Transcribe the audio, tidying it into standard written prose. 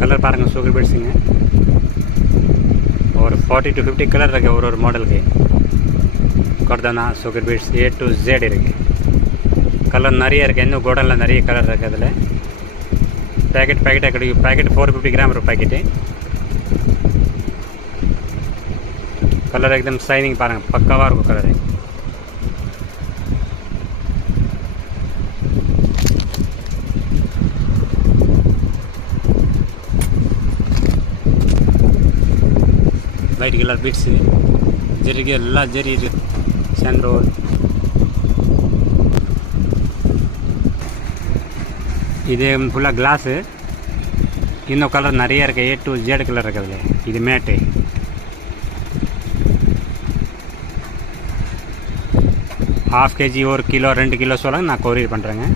Colour பாருங்கள் sugar பீட்ஸுங்க. ஒரு 40 to 50 colour இருக்குது ஒரு மாடலுக்கு. கர்தானா sugar beets A to Z இருக்குது. கலர் நிறைய இருக்குது. இன்னும் கோடனில் நிறைய கலர் இருக்குது. அதில் பேக்கெட்டாக கிடைக்கும். பேக்கெட் 450 கிராம் ஒரு பேக்கெட்டு. கலர் एकदम ஷைனிங் பாருங்கள், பக்காவாக இருக்கும் கலரு. ವೈಟ್ ಕಲರ್ ಬೀಡ್ಸ್ ಜರಿಗೆ ಎಲ್ಲ ಜರಿ ಸ್ಯಾಂಡ್ ರೋಲ್. இது ஃபுல்லாக கிளாஸு. இன்னும் கலர் நிறைய இருக்குது. A to Z கலர் இருக்குது. இது மேட்டு. ½ kg 1 கிலோ 2 கிலோ சொல்லுங்க, நான் கொரியர் பண்ணுறேங்க.